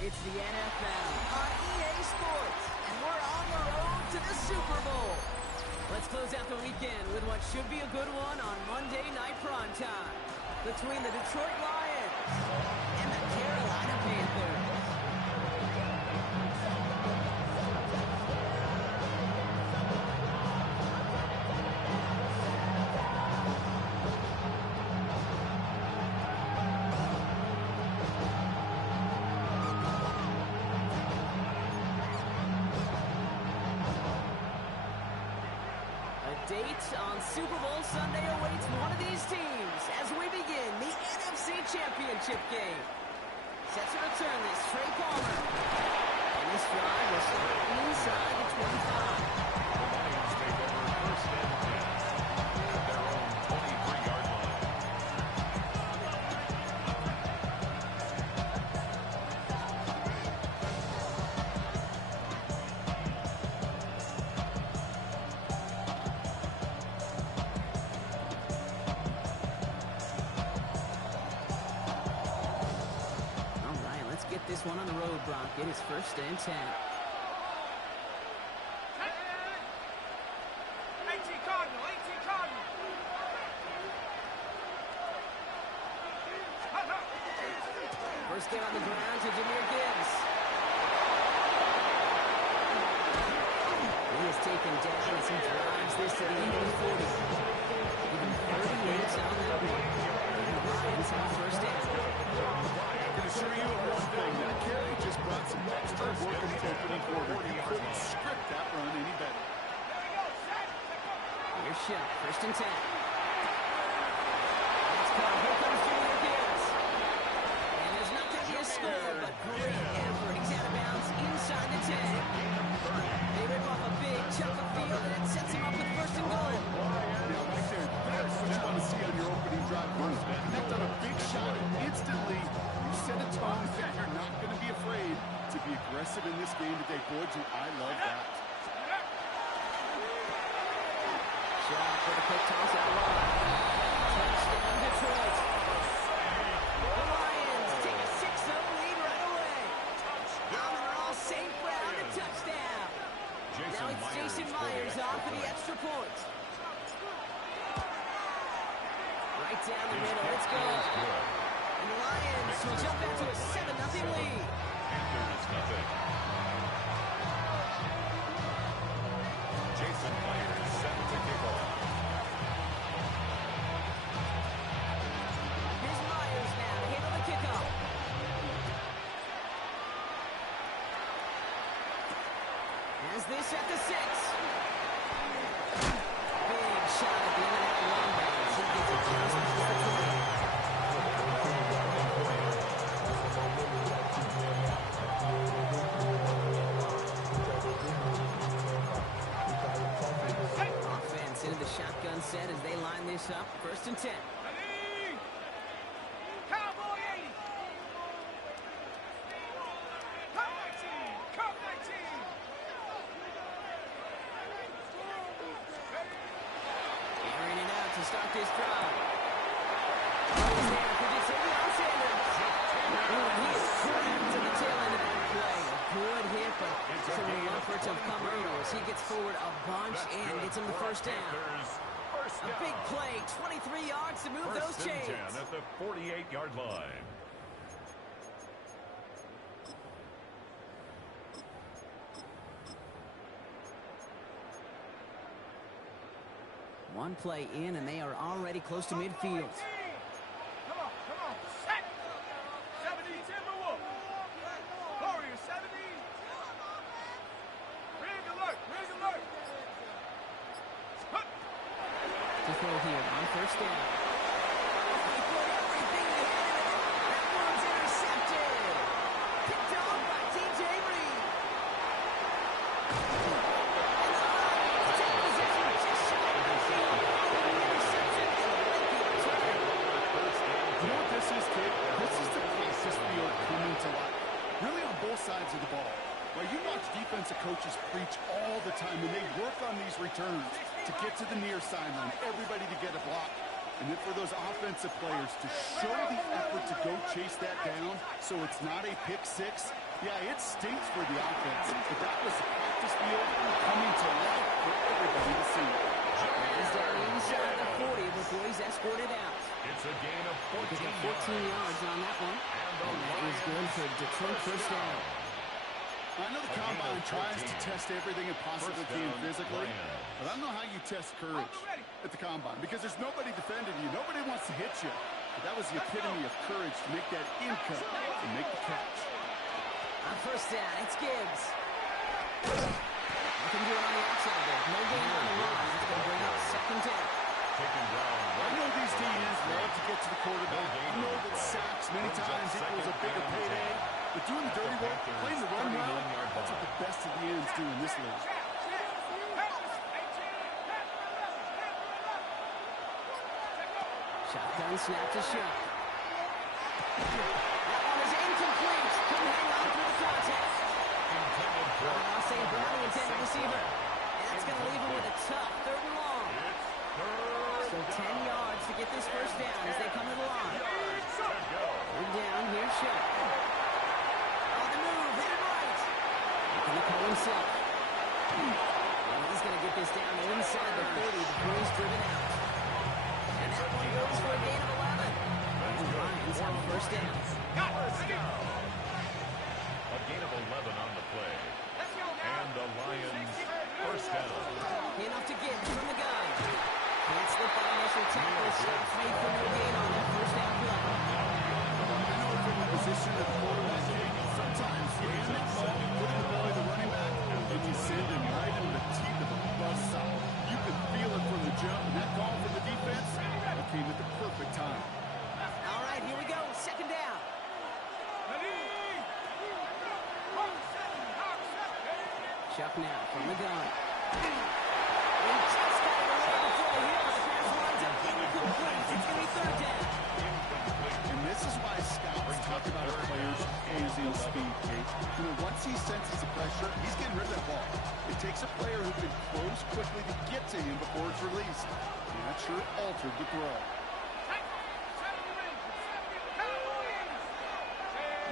It's the NFL on EA Sports, and we're on the road to the Super Bowl. Let's close out the weekend with what should be a good one on Monday Night Primetime between the Detroit Lions and the Carolina Panthers. Date on Super Bowl Sunday awaits one of these teams as we begin the NFC Championship game. Set to return this, Trey Palmer. And this drive will start inside the 25. The Lions take over first and 10 at their own 23-yard line. Get this one on the road, Brock. It is first and 10. 18 Cardinal, 18 Cardinal. First game on the ground to Jahmyr Gibbs. He is taken down as he drives this to the end of the 40. Even 38 on that one. And the Lions have first down. I can assure you of one thing, that carry just brought some extra work in the opening quarter. He couldn't script that run any better. Here's shot, first and 10. Let's go, here comes Jahmyr Gibbs. And there's not going to be a score, but great effort. He's out of bounds inside the 10. They rip off a big chunk of field, and it sets him up with first and goal. Now, right there, that's what you want to see on your opening drive. Connect on a big shot, and instantly you set a tone that you're not going to be afraid to be aggressive in this game today. Boy, do I love that. Shot for the quick toss out wide. Touchdown Detroit. The Lions take a 6-0 lead right away. Now they're all safe round a touchdown. Now it's Jason Myers on for the extra point. Right down the middle. Let's go. And the Lions will jump out to a 7-0 lead. Panthers nothing. Jason Myers set to kick off. Here's Myers now to handle the kickoff. Has this at the 6. Big shot at the end of that run. He gets it just past the 20. Offense into the shotgun set as they line this up. First and 10. Cowboy 80. Come 19. Come 19. Airing it out to start this drive. Always there for just Deion Sanders. Oh, he is cracked to the tail end of that play. A good hit, but certainly one for it to have come early as he gets forward a bunch and gets him the first down. A big play, 23 yards to move those First and chains. 10 at the 48-yard line. One play in, and they are already close to midfield. Come on. Set. 70 Timberwolves. Warriors 70. Rig alert. To throw here on first down. He put everything he had in it. That one's intercepted. Picked off by T.J. Reed. And the Lions take position just shy of the field. Interception and a late return. You know what this is, kid? This is the Kansas field coming to life. Really on both sides of the ball. Well, you watch defensive coaches preach all the time, and they work on these returns to get to the near sideline, everybody to get a block. And then for those offensive players to show the effort to go chase that down so it's not a pick six, Yeah, it stinks for the offense, but that was a practice field coming to life for everybody to see. He's down inside the 40 before he's escorted out. It's a gain of Pick 14 up 14 yards on that one. And that is good for Detroit first down. I know the combine tries to test everything it possibly can physically, but I don't know how you test courage at the combine because there's nobody defending you. Nobody wants to hit you. But that was the epitome of courage to make that in cut and make the catch. On first down, it's Gibbs. Nothing doing on the outside there. No gain on the run. It's going to bring up second down. taken down. I know these DNs love to get to the quarterback. I know that sacks many times equals a bigger payday. But doing the dirty work, playing the run well, that's what the best of the ends do in this league. Shotgun snap to Sharp. That one is incomplete. Couldn't hang on through the contact. St. Brown, intended receiver. And that's going to leave him with a tough third and long. So 10 yards to get this first down as they come to the line. Third down, here's Sharp. On the move, hit it right. Can he call himself? And he's going to get this down inside the 30 before he's driven out. And that one goes for a gain of 11. And the Lions have a first down. A gain of 11 on the play. And the Lions first down. Enough to get from the gun. Can't slip that initial tackle. Stops made for no gain on that first down play. I know from the position of the quarterback, sometimes you hand that ball, put it in the belly of the running back, and you send him right into the teeth of a buzzsaw. You can feel it from the jump, and that call from the defense, that came at the perfect time. All right, here we go. Second down. Chuck now from the gun. And just got it away before here. The pass winds up incomplete. It's going to be third down. And this is why scouts talk about a player's amazing speed, Kate. You know, once he senses the pressure, he's getting rid of that ball. It takes a player who can close quickly to get to him before it's released. And that sure altered the throw.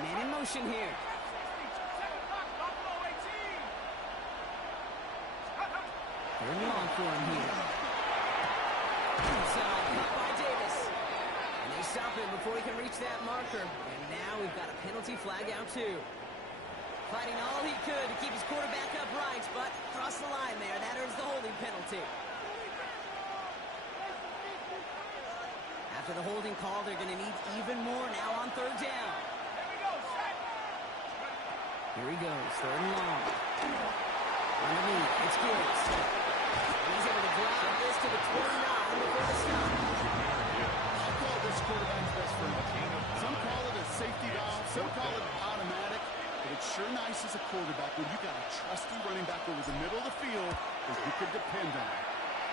Man in motion here. Third and long for him here. Inside, caught by Davis. And they stop him before he can reach that marker. And now we've got a penalty flag out too. Fighting all he could to keep his quarterback upright, but crossed the line there. That earns the holding penalty. After the holding call, they're going to need even more now on third down. Here he goes, third and long. Underneath, it's Gibbs. He's able to drive this to the 29 before the stop. I call this quarterback's best friend. Some call it a safety valve, some call it automatic, but it's sure nice as a quarterback when you got a trusty running back over the middle of the field that you can depend on.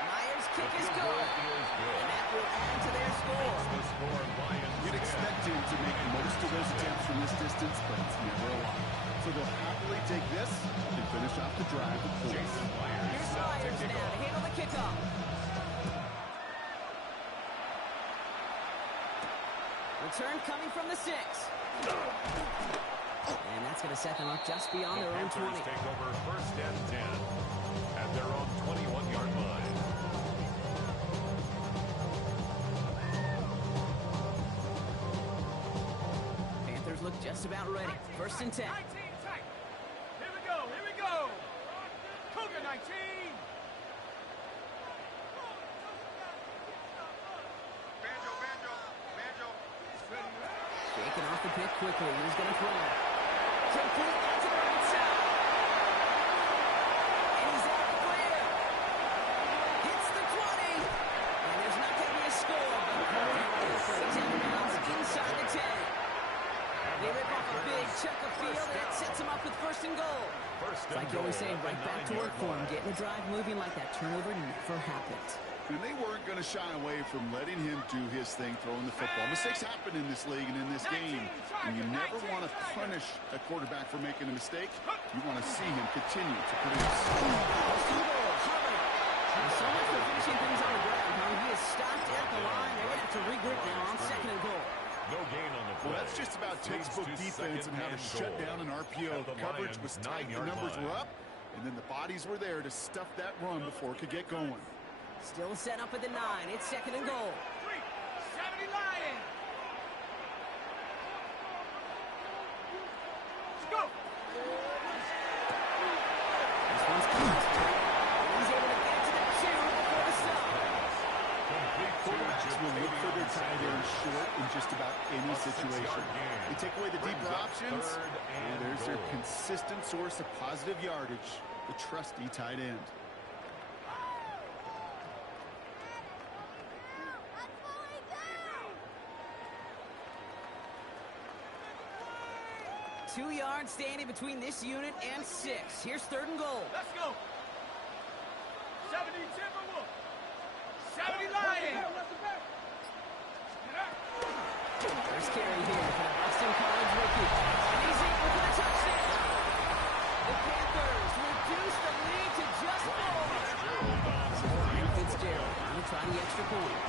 Myers' kick is good, and that will add to their score. You'd expect him to make most of those attempts from this distance, but it's never a lot. So they'll happily take this and finish off the drive with points. Here's Myers now to handle the kickoff. Return coming from the 6. And that's going to set them up just beyond their own 20. Take over first and 10 at their own 21-yard line. Panthers look just about ready. First and 10. 19 tight. Here we go. Here we go. Cougar 19. Banjo, banjo, banjo. Shaking off the pick quickly. He's going to throw. Complete out to the right side. And he's out clear. Hits the 20. And there's not going to be a score. But he's out of bounds inside the 10. They rip off a big chunk of field, and it sets him up with first and goal. It's like you always say, right back to work for him. Getting the drive moving like that turnover never happened. And they weren't going to shy away from letting him do his thing, throwing the football. Mistakes happen in this league and in this game. And you never want to punish a quarterback for making a mistake. You want to see him continue to produce. So much for finishing things on the ground. He is stopped at the line. They're going to have to regroup now on second and goal. No gain on the play. Well, that's just about textbook defense and how to shut down an RPO. The coverage was tight, the numbers were up, and then the bodies were there to stuff that run before it could get going. Still set up at the 9. It's 2nd and goal. 70 Lions. Let's go. This one's close. He's able to get to the 2 before the stop. Quarterbacks will look for their tight end short in just about any situation. They take away the deeper options, and there's their consistent source of positive yardage, the trusty tight end. Two yards standing between this unit and 6. Here's 3rd and goal. Let's go. 70 Timberwolves. 70 Lions. First carry here for the Boston College rookie. And he's in for the touchdown. The Panthers reduce the lead to just 4. Fitzgerald trying to try the extra point.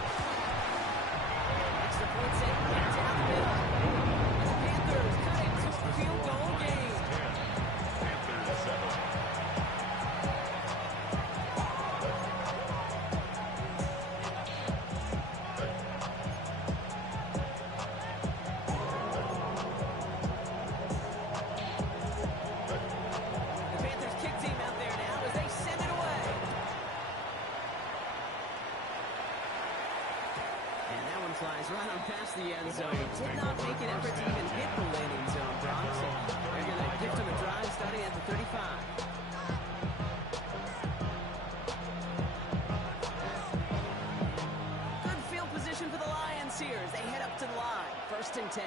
Extra point set right down the middle. And the Panthers cut it to a field goal game. Panthers 7. Flies right on past the end zone. Did not make an effort to even hit the landing zone, Brock. So they're going to gift him a drive starting at the 35. Good field position for the Lions here as they head up to the line. 1st and 10.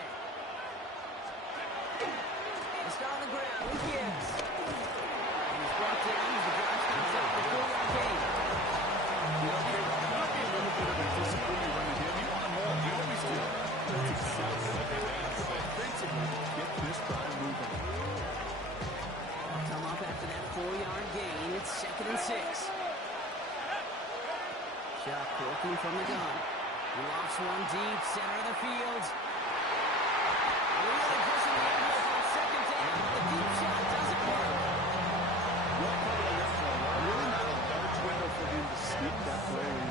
Just on the ground with Gibbs. He's brought down as the drive stops at the 4-yard gain. Come up after that 4-yard gain. It's 2nd and 6. Shot working from the gun. He lofts one deep, center of the field. Really pushing the envelope on 2nd down. The deep shot doesn't work. Really not a large window for him to sneak that play in.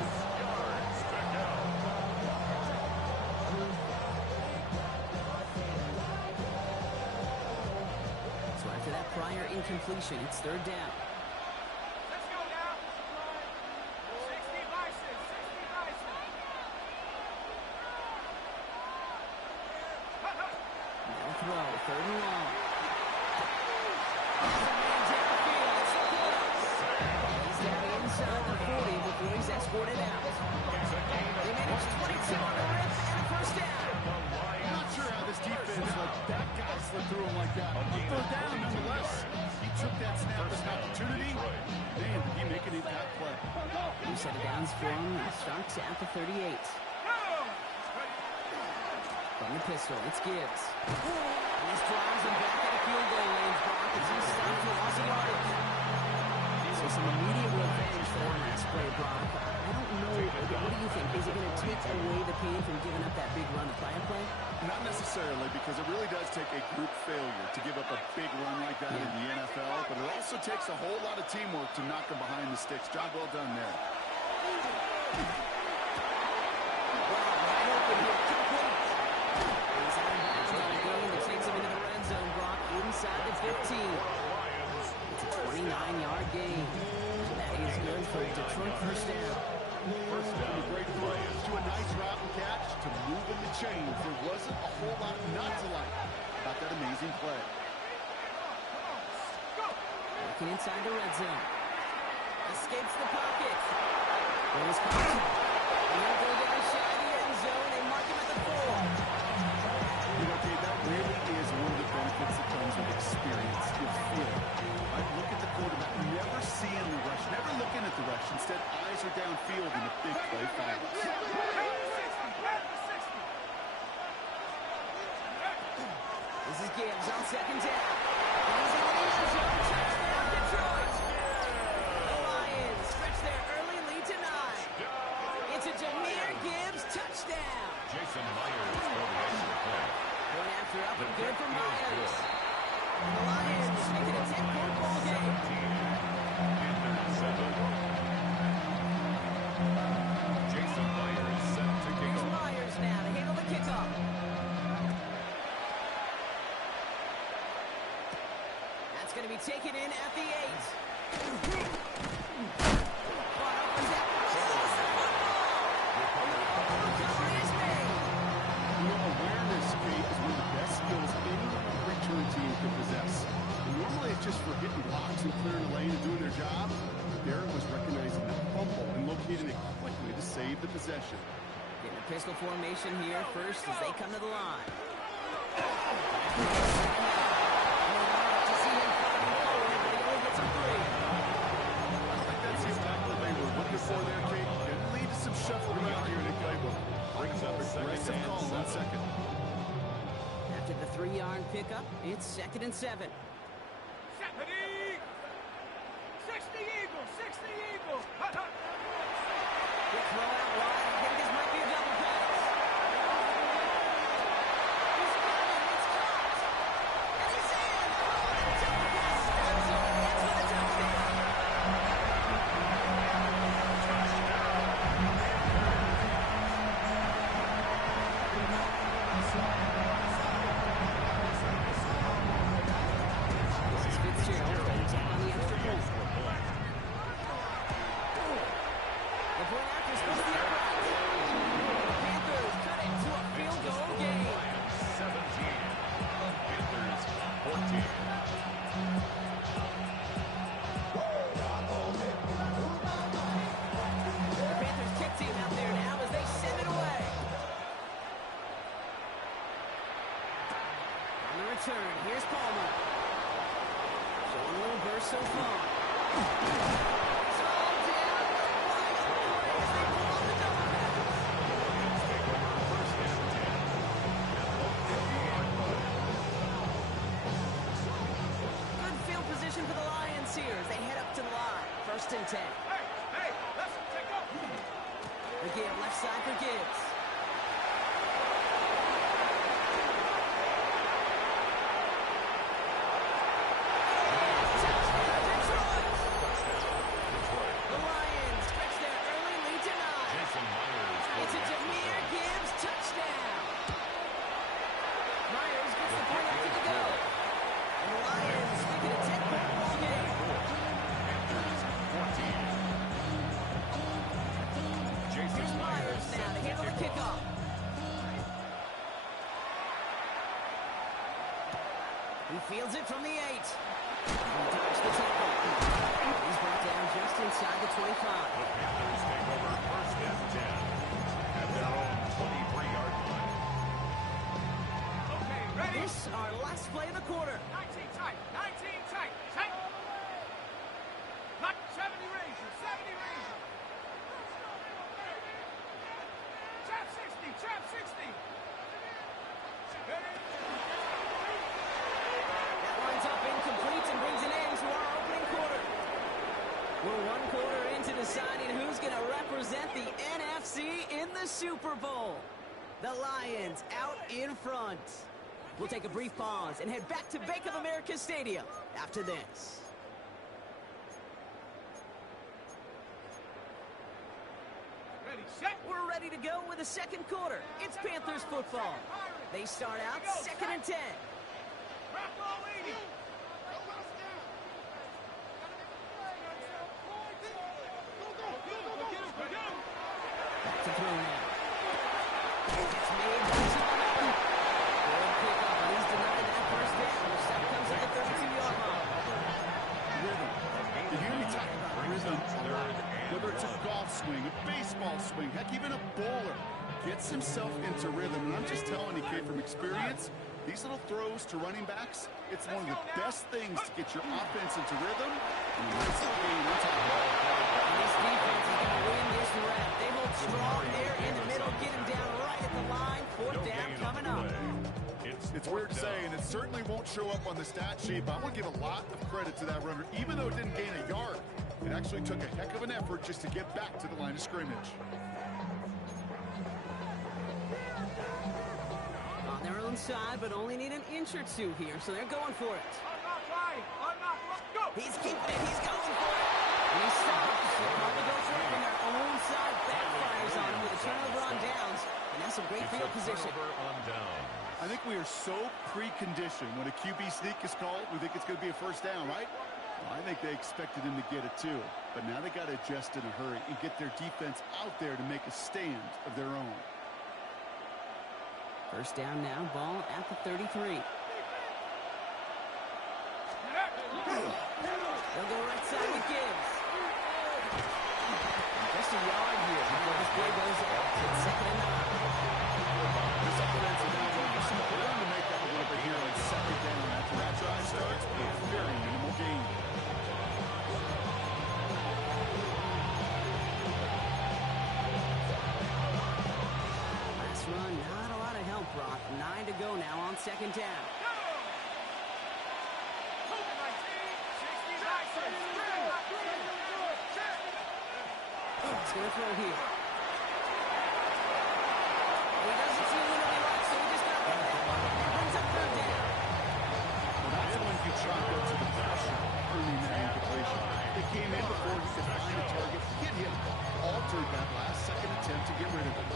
After that prior incompletion, it's 3rd down. Let's go now. 60 license. 60 license. Now throw, 3rd and long. Man downfield, it's close. He's down inside the 40 before he's escorted out. They managed 22 on the rip and a 1st down. I'm not sure how this defense let that guy slip through him like that. 3rd down, nonetheless. He took that snap as an opportunity. Man, did he make an impact play. New set of downs for him. He starts at the 38. From the pistol, it's Gibbs. And this drives him back at a field goal range, Brock, as he's stopped for loss of yardage. So some immediate revenge for that last play, Brock. I don't know. What do you think? Is it going to take away the pain from giving up that big run to prior play? Not necessarily, because it really does take a group failure to give up a big run like that in the NFL, but it also takes a whole lot of teamwork to knock them behind the sticks. Job well done there. Wide open here, complete. He's out of bounds on a gain that takes him into the red zone, Brock, inside the 15. It's a 29-yard gain. That is good for a Detroit 1st down. First down, a great throw to a nice route and catch to move in the chains. There wasn't a whole lot not to like about that amazing play. Looking inside the red zone. Escapes the pocket. Goes caught. And he'll go down shy of the end zone. They mark him at the 4. You know, Dave, that really is one of the benefits that comes with experience. You feel it. Right? Look at the quarterback. Never seeing the rush. Never looking at the rush. Instead, eyes are downfield and the big play follows. This is Gibbs on 2nd down. He's in the end zone. Touchdown, Detroit. The Lions stretch their early lead to 9. It's a Jahmyr Gibbs touchdown. Jason Myers for the extra It's going to be taken in at the 8. Fought up for that. Has the football. And the fumble recovery is made. You know, awareness, Kate, is one of the best skills any return team can possess. And normally it's just for hitting blocks and clearing the lane and doing their job. Derek was recognizing the fumble and locating it quickly to save the possession. Getting a pistol formation here first as they come to the line. For there, Kate, and lead to some shuffling out here in the playbook. Brings up a Aggressive call on second. After the 3-yard pickup, it's 2nd and 7. Stephanie! 60 Eagles! 60 Eagles! Hut, hut. Quick throw out wide. I think this might be a double pass. He's got it. It's caught. And he's in. Oh, that double pass stops him. That's for the touchdown. This is Fitzgerald going to take on the extra point. The point after is supposed to be upright. Panthers cut it to a field goal game. 17. Panthers 14. The Panthers kick team out there now as they send it away. On the return, here's Palmer. Showing a little burst so far. Thrown down the wide open as they pull off the double pass. Take over first and 10. At the 50-yard line. Good field position for the Lions here as they head up to the line. 1st and 10. Hey, hey, listen, take off. The give left side for Gibbs. Touchdown, Detroit! Detroit. The Lions stretch their early lead to 9. Jason Myers. It's a Jahmyr Gibbs touchdown. Myers gets the point after the go. And the Lions make it a 10-point ball game. Panthers 14. Jason Here's Myers now to handle the kickoff. He fields it from the 8. He dodged the tackle. He's brought down just inside the 25. The Panthers take over first and 10 at their own 23-yard line. Okay, ready? This our last play of the quarter. 19 tight, 19 tight, tight. Not 70 Ranger, 70 Ranger. Trap 60, trap 60. Ready? That lines up incomplete and brings an end to our opening quarter. We're 1 quarter into deciding who's going to represent the NFC in the Super Bowl. The Lions out in front. We'll take a brief pause and head back to Bank of America Stadium after this. Ready, set. We're ready to go with the second quarter. It's Panthers football. They start out 2nd and 10. Rock all 80. Back to throw now. It's made by Zimmerman. Good pickup, but he's denied that first down. The step comes at the 32-yard line. Rhythm. You hear me talk about rhythm a lot. Whether it's a golf swing, a baseball swing, heck, even a bowler gets himself into rhythm. And I'm just telling you, kid, from experience, these little throws to running backs, it's one of the best things to get your offense into rhythm. And that's the game we're talking about. And this defense is going to win this rep. They hold strong there in the middle, get him down right at the line. 4th down coming up. It's weird to say, and it certainly won't show up on the stat sheet, but I want to give a lot of credit to that runner. Even though it didn't gain a yard, it actually took a heck of an effort just to get back to the line of scrimmage. On their own side, but only need an inch or two here, so they're going for it. Unlock line, unlock, let's go. He's keeping it. He's going for it. And he stops. They'll probably go for it from their own side. Backfires on him with a turnover on downs. And that's some great field position. Turnover on downs. I think we are so preconditioned when a QB sneak is called, we think it's going to be a first down, right? Well, I think they expected him to get it too. But now they got to adjust in a hurry and get their defense out there to make a stand of their own. First down now, ball at the 33. They'll go right side with Gibbs. Just a yard here before this play goes out. It's 2nd and 9. This offensive now will some room to make up a little bit here on 2nd down. After that drive starts, a very minimal gain. Last run, not a lot of help, Brock. 9 to go now on 2nd down. He's going to throw here. He doesn't see a little bit right, so he just got it. He brings up 3rd down. Well, that's when you chalk up to the pressure earning that incompletion. It came in before he could find the target, hit him, altered that last second attempt to get rid of it.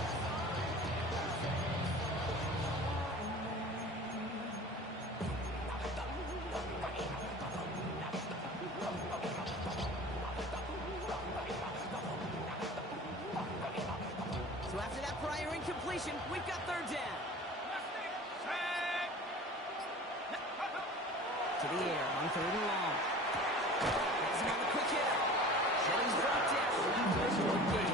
So after that prior incompletion, we've got 3rd down. To the air on 3rd and long. That's another quick hit. Jennings brought down. First one gain.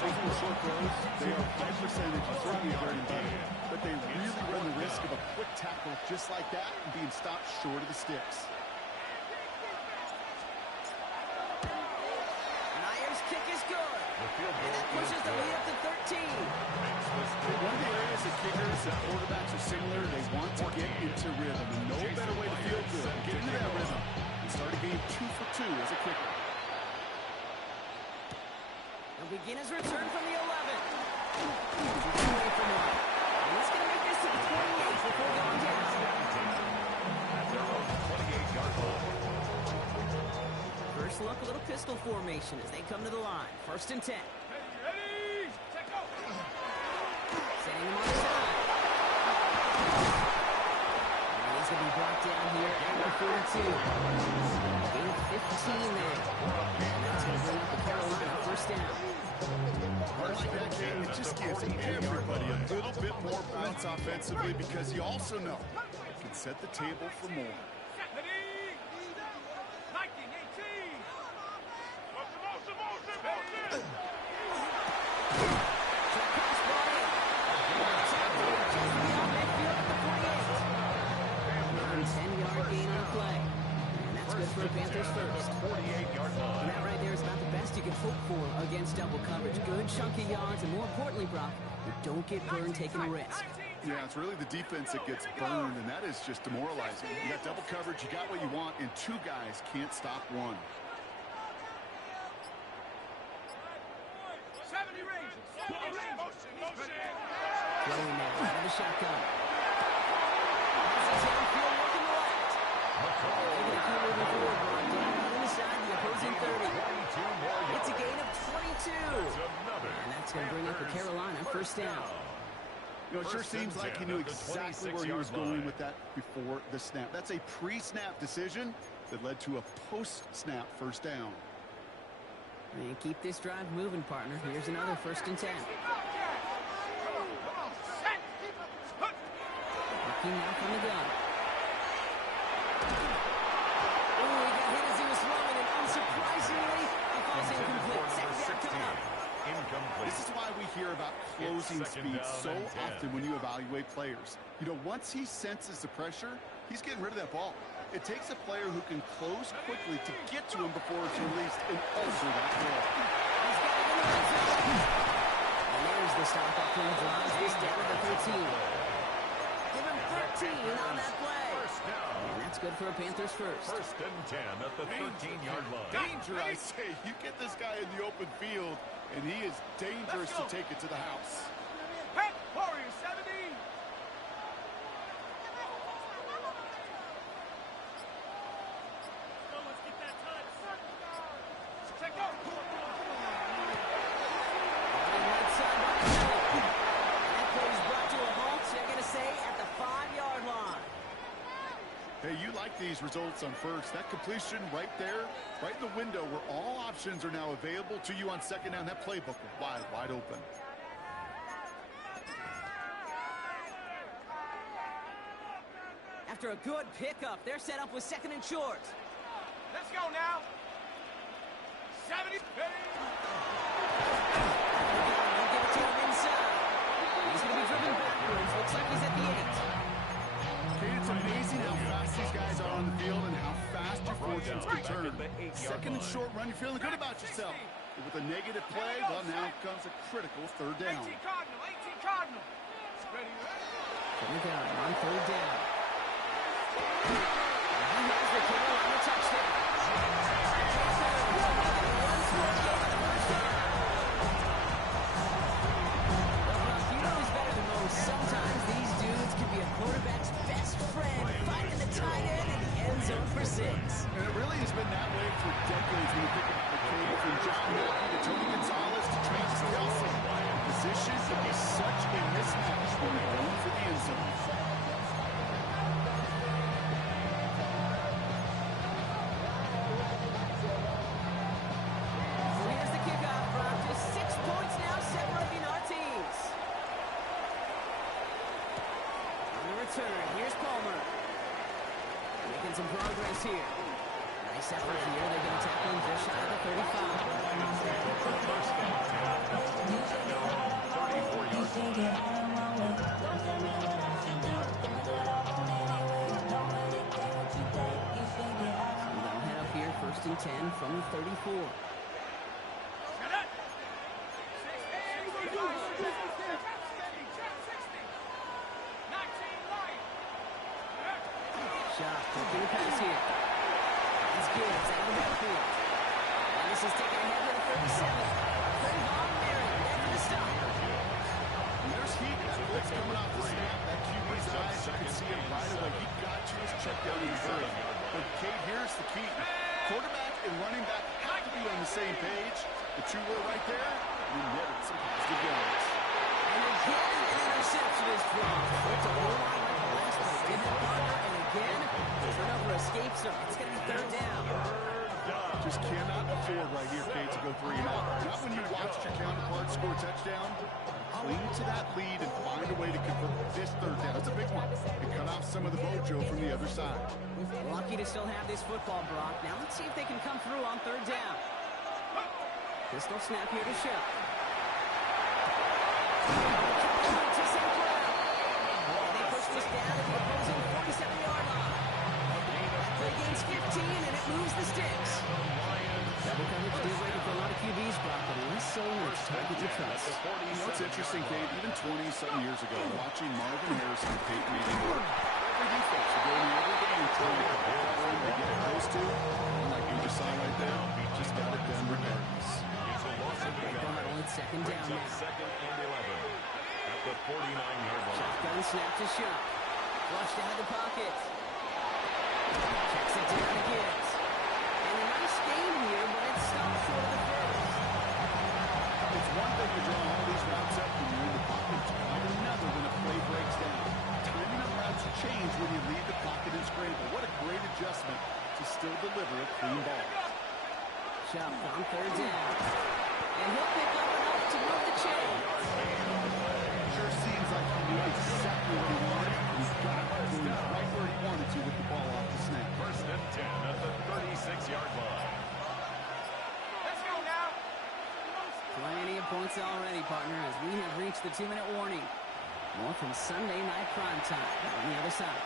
Taking short throws, they are high percentage and certainly bread and butter, but they really run the risk of a quick tackle just like that and being stopped short of the sticks. Myers' kick is good. And that pushes the lead up to 13. One of the areas that kickers and quarterbacks are similar, they want to get into rhythm, and no better way to feel good. Get into that rhythm and start a game 2 for 2 as a kicker. He'll begin his return from the 11. He's away from one. And he's going to make this to the 28 before going down. At their own 28-yard line. First look, a little pistol formation as they come to the line. 1st and 10. Ready? Check out. Setting him on the side. And he's going to be brought down here at number 42. Gain of 15 there. And that's going to bring up the Carolina 1st down. Part like that game, it just gives everybody a little bit more bounce offensively because you also know it can set the table for more. Ready? 1918. Motion. Pass ball in. Just beyond midfield at the 48. 10-yard gain on the play. And that's good for a Panthers first. 48-yard line. And that right there is about the best you can hope for against double coverage. Good chunky yards, and more importantly, Brock, you don't get burned taking a risk. Yeah, it's really the defense that gets burned, and that is just demoralizing. You got double coverage, you got what you want, and 2 guys can't stop one. 70 Rangers. 70 Rangers. Throwing now out of the shotgun. Has his downfield looking left. They're going to keep moving forward, Brock. Down inside the opposing 30. It's a gain of 22. And that's going to bring up the Carolina 1st down. You know, it sure seems like he knew exactly where he was going with that before the snap. That's a pre-snap decision that led to a post-snap 1st down. And keep this drive moving, partner. Here's another 1st and 10. Looking now from the gun. Oh, he got hit as he was throwing, and unsurprisingly, he falls incomplete. 2nd down coming up. Incomplete. This is why we hear about closing speed so often when you evaluate players. You know, once he senses the pressure, he's getting rid of that ball. It takes a player who can close quickly to get to him before it's released and alter that throw. He's got it in the red zone. And there's the stop up and drives this down to the 13. Give him 13 on that play. And that's good for a Panthers first. 1st and 10 at the 13-yard line. Danger, I say. You get this guy in the open field, and he is dangerous to take it to the house. Hey, Warriors 70. Let's get that touch. Check out. Right side by the middle. That play is brought to a halt. So you're going to Hey, you like these results on first. That completion right there, right in the window where all options are now available to you on second down. That playbook wide open. After a good pickup, they're set up with second and short. Let's go now. 70. They'll give it to him inside. He's going to be driven backwards. Looks like he's at the 8. Kate, it's amazing how fast these guys are on the field and how fast your fortunes can turn. Second and short run, you're feeling good about yourself. But with a negative play, well, now comes a critical third down. 18 Cardinal, 18 Cardinal. Ready, ready. From the gun on third down. And he has the Carolina touchdown. You know who's better than most. Sometimes these dudes can be a quarterback's best friend, finding the tight end in the end zone for 6. And it really has been that way for decades when you think about the Kate, from John Milton to Tony Gonzalez to Travis Kelce. Position can be such a mismatch when you're going for the end zone. Here's the kickoff, Brock. Just 6 points now separating our teams. On the return, here's Palmer. Making some progress here. Nice effort here. They're going to tackle him just shy of the 35. They'll head up here, first and 10 from the 34. Shot, taking the pass here. It's Gibbs out of the backfield. And this is taken ahead to the 37. Craig Von Mary, there for the stop. And there's heat. That blitz coming off the snap. That QB's eyes, you can see it right away. He got you his check down in the hurry. But Kate, here's the key. Quarterback and running back have to be on the same page. The two were right there. We netted some positive yards. And again, an interception is dropped. It's a whole lot like the last play. Didn't have Carter, and again, turnover escapes him. It's going to be third down. Just cannot afford right here, Kate, to go 3 and out. Not when you watched your counterpart score a touchdown. Cling to that lead and find a way to convert this third down. It's a big one. And cut off some of the mojo from the other side. Lucky to still have this football, Brock. Now let's see if they can come through on third down. Pistol snap here to Shep. They push this down at the opposing 47-yard line. Play gains 15, and it moves the sticks. Double coverage deal breaker for a lot of QBs, Brock, but less so when it's target to trust. You know what's interesting, Kate? Even 20-something years ago, watching Marvin Harrison and Peyton Manning work, every defense would go in every game and try to cover them. They get it close to, and like you just saw right there, just got it done regardless. It's second down now. Second and 11 at the 49-yard line. Shotgun snap to Shep. Flushed out of the pocket. Checks it down to Gibbs. And a nice game here, but it stops short of the first. It's one thing to draw all these routes up when you're in the pocket. It's quite another when a play breaks down. Timing of routes change when you leave the pocket and scramble. What a great adjustment to still deliver a clean ball. Shep on third down. And he'll pick up enough to move the chain. Sure seems like he knew exactly what he wanted. He's got it right where he wanted to with the ball off the snap. First and 10 at the 36-yard line. Let's go now. Plenty of points already, partner, as we have reached the 2-minute warning. More from Sunday Night Primetime on the other side.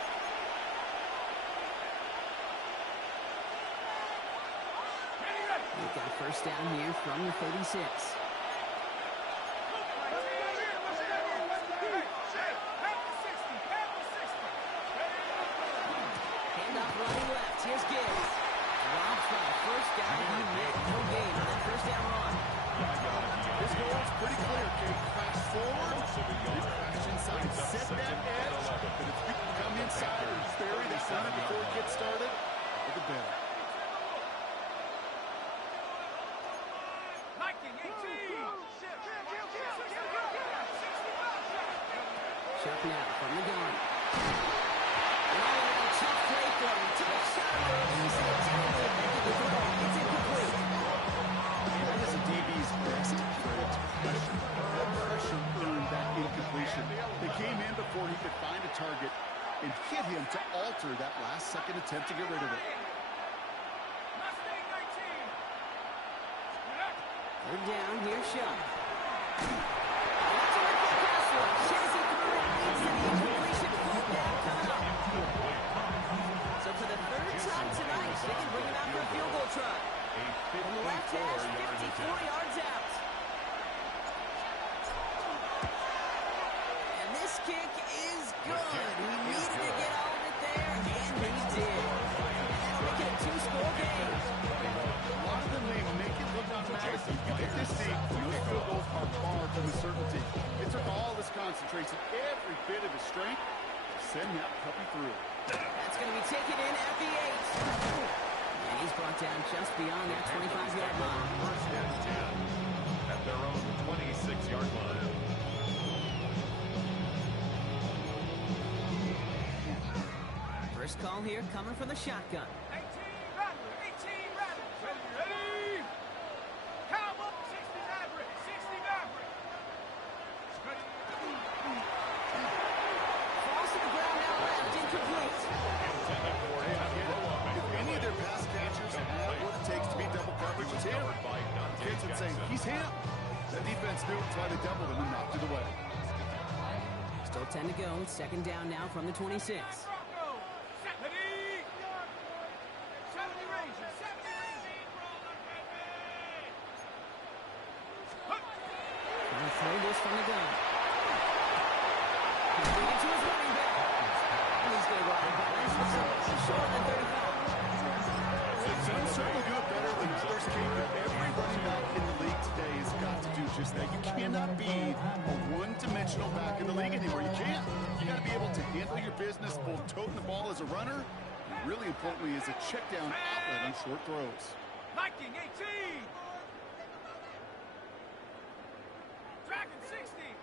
We've got a first down here from the 36. Handoff running left. Here's Gibbs. Drops by the first guy he met. No gain on that first down run. This goal is pretty clear, Kate. Crash forward, then crash inside. Set that edge, but if you can come inside and bury that runner before it gets started, all the better. Shep now from the gun. Oh, a tough play for him. second attempt to get rid of it. Mustang 19. Third down, here's Shaw. That's a quick pass one. Shazy threw it, leads to the incompletion. Fourth down coming up. So for the third time tonight, they can bring him out for a field goal try. From the left hash, 54 yards out. And this kick is good. He needed to get all of it there, and he did. And that'll make it a two-score game. A lot of them may make it look automatic. You get this deep, those field goals are far from a certainty. It took all his concentration, every bit of his strength, to send that puppy through. That's going to be taken in at the 8. And he's brought down just beyond that 25-yard line. First and 10 at their own 26-yard line. First call here coming from the shotgun. 18 Rattler, 18 Rattler. Ready? Cowboy, 60 Maverick, 60 Maverick. Ready? Falls to the ground now left, incomplete. If any of their pass catchers have what it takes to beat double coverage, it's him. Kids would say, he's him. The defense knew it's why they doubled him and knocked it away. Still 10 to go. Second down now from the 26. Broncos. Ready? 70 Rangers, 70 Rangers. Trying to throw this from the gun. He's bringing it to his running back. And he's going to go out of bounds. He's short of the 35. Some certainly do it better than others can, but every running back in the league today has got to do just that. You cannot be a one-dimensional back in the league anymore. You can't. You got to be able to handle your business, both toting the ball as a runner, and really importantly, as a check-down outlet on short throws. Viking 18. Dragon 60.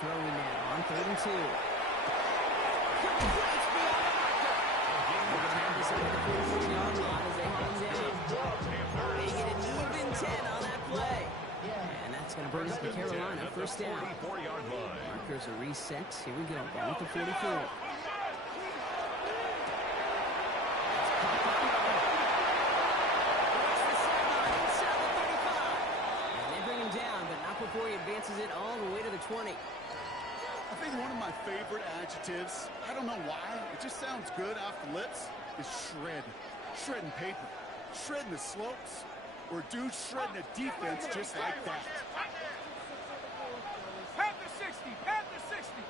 Throwing now on 3rd and 2. Complete beyond the marker. They're going to have this under the 44-yard line as they hold him down. They get an even 10 on that play. And that's going to bring us to Carolina first down. 44-yard line. Markers are reset. Here we go. Ball at the 44. Before he advances it all the way to the 20. I think one of my favorite adjectives, I don't know why, it just sounds good off the lips, is shred. Shredding paper. Shredding the slopes. Or dude shredding a defense just like that. Panther 60, Panther 60.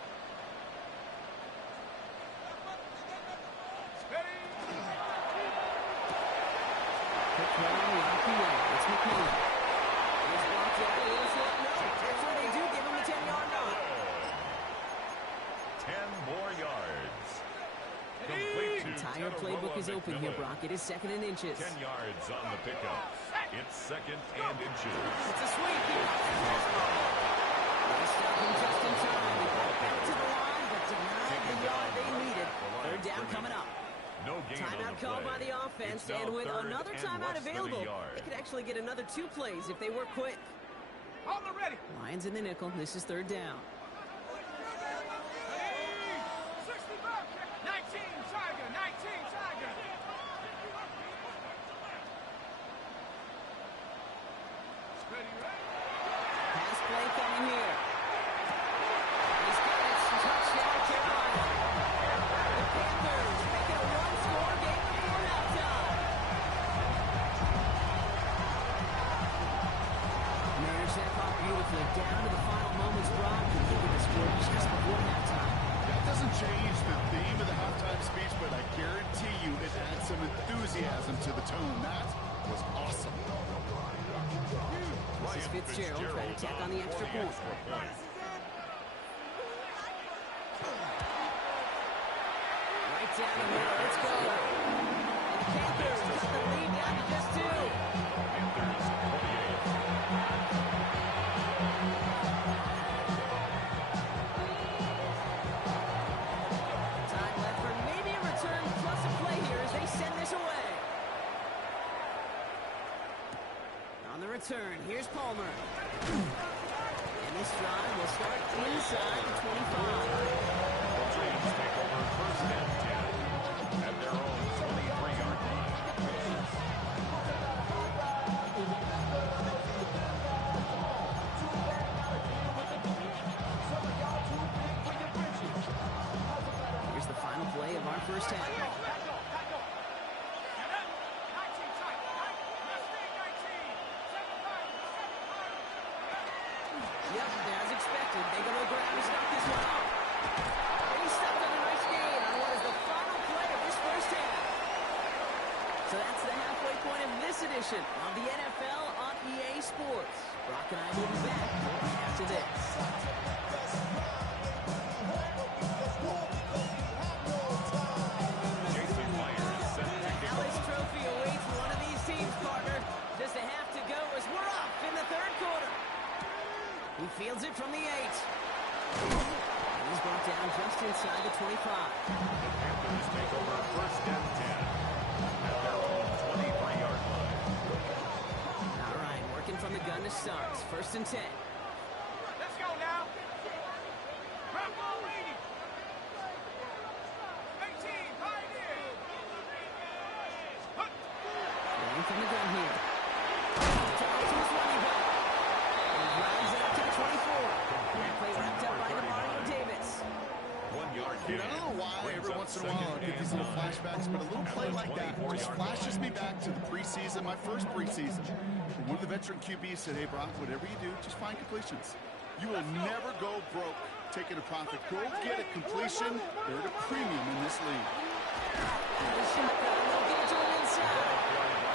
Ready? Quick run on the RPO. It's McMillan. He's blocked out. That's what they do. Give him the 10-yard line. 10 more yards. Complete to Entire Tagovailoa playbook is open here, McMillan. Brock. It is 2nd and inches. 10 yards on the pickup. It's 2nd and inches. It's a sweep here. They stop him just in time. He got back to the line, but denied the yard they needed. Third down coming up. No gain on Timeout the called play. by the offense, It's now and with 3rd another and timeout less than a available, yard. they could actually get another 2 plays if they work quick. On the ready. Lions in the nickel. This is 3rd down. 60 Bobcat. 19 Tiger, 19 Tiger. Ready, ready. Pass play coming here. He's got it. Touchdown, Carolina. The Panthers make it a one-score game before halftime. Managed that clock beautifully down to the final moments, Brock, and keep the score just before halftime. That doesn't change the theme of the halftime speech, but I guarantee you it adds some enthusiasm to the tone. That was awesome. This is Fitzgerald trying to tack on the extra point. Right down the middle. Let's go. And the Panthers cut the lead down to just 2. Panthers 28. Time left for maybe a return plus a play here as they send this away. On the return, here's Palmer. And this drive will start inside the 25. first half. Yep, as expected, they go to the ground to stop this one off. And he stepped on a nice gain on what is the final play of this first half. So that's the halfway point of this edition of the NFL on EA Sports. Brock and I will be back after this. Jason Myers is set to The kick Alice off. Trophy awaits one of these teams, partner. Just a half to go as we're off in the third quarter. He fields it from the 8. He's brought down just inside the 25. The Panthers take over first and 10 at their own 23-yard line. All right, working from the gun to start. First and 10. Let's go now. Drop ball leading. 18, Pioneer. Going from the gun here. Charles to his running back. And he drives it up to the 24. That play wrapped up by Demario Davis. 1 yard Dude, gain. I don't know why Brings every up once in a while I second get these and little 9. flashbacks, but a little play like that just flashes me back to the preseason, my first preseason. And one of the veteran QBs said, hey, Brock, whatever you do, just find completions. You will never go broke taking a profit. Go get a completion. They're at a premium in this league. The shotgun, they'll get it to him inside.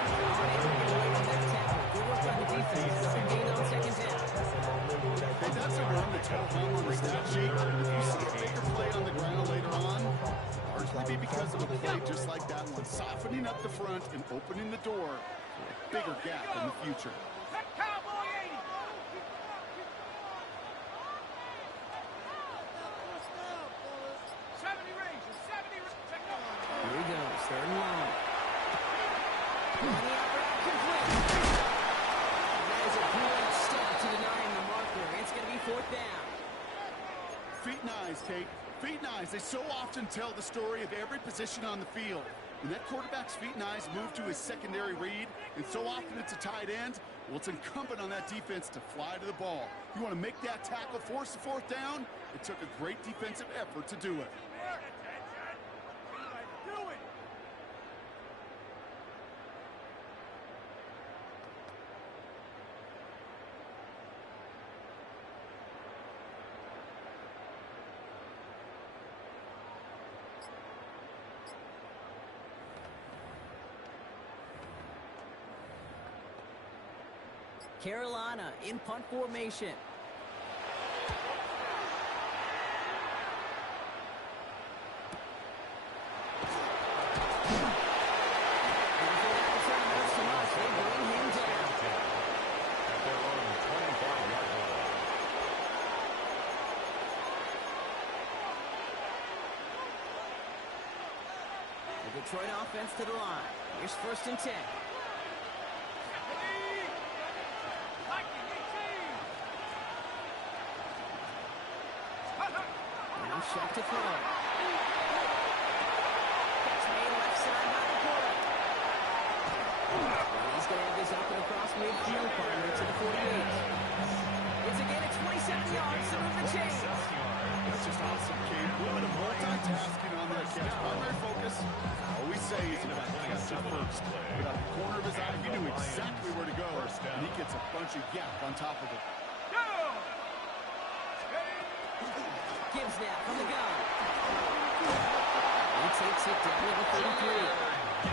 He's unable to get away from that tackle. Good work by the defense. Good gain on second down. Hey, that's a run that's going to home on the stat sheet. And if you see a bigger play on the ground later on, largely be because of a play just like that one, softening up the front and opening the door for a bigger gap in the future. Cowboy 80. 70 Rangers, 70 Rangers. Here he goes, third and long. And the outright complete. And that is a great step to denying the marker. It's going to be fourth down. Feet and eyes, Kate. Feet and eyes. They so often tell the story of every position on the field. When that quarterback's feet and eyes move to his secondary read, and so often it's a tight end, well, it's incumbent on that defense to fly to the ball. You want to make that tackle, force the fourth down? It took a great defensive effort to do it. Do it. Carolina in punt formation. At their own 25-yard line. The Detroit offense to the line. Here's first and 10. Lightning 18. Now shot to throw. Catch made left side by the quarter. He's going to have this up and across midfield, partner, to the 48. It's again at 27 yards to move the chains. That's just awesome, Kate. A little bit of multitasking on that catch. Primary focus, all we say is about catch up first. But out the corner of his eye, he knew exactly where to go, and he gets a bunch of gap on top of it. Go. Gibbs now from the gun. He takes it down to the 33. The